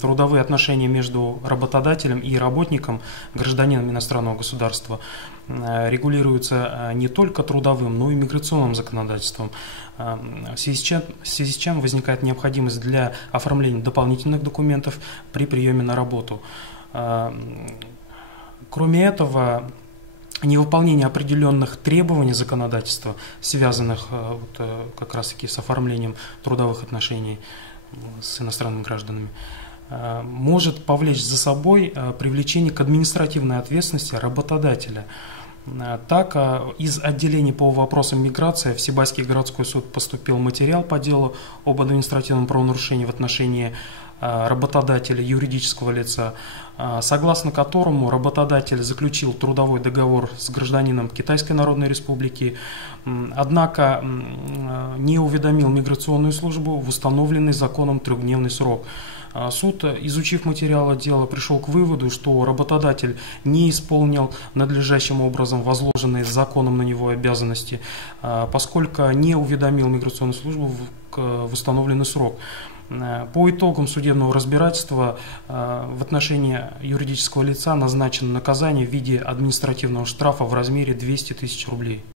трудовые отношения между работодателем и работником, гражданином иностранного государства, регулируются не только трудовым, но и миграционным законодательством, в связи с чем возникает необходимость для оформления дополнительных документов при приеме на работу. Кроме этого, невыполнение определенных требований законодательства, связанных как раз-таки с оформлением трудовых отношений с иностранными гражданами, может повлечь за собой привлечение к административной ответственности работодателя. Так, из отделения по вопросам миграции в Сибайский городской суд поступил материал по делу об административном правонарушении в отношении работодателя юридического лица, согласно которому работодатель заключил трудовой договор с гражданином Китайской Народной Республики, однако не уведомил миграционную службу в установленный законом трехдневный срок. Суд, изучив материалы дела, пришел к выводу, что работодатель не исполнил надлежащим образом возложенные законом на него обязанности, поскольку не уведомил миграционную службу в установленный срок. По итогам судебного разбирательства в отношении юридического лица назначено наказание в виде административного штрафа в размере 200 000 рублей.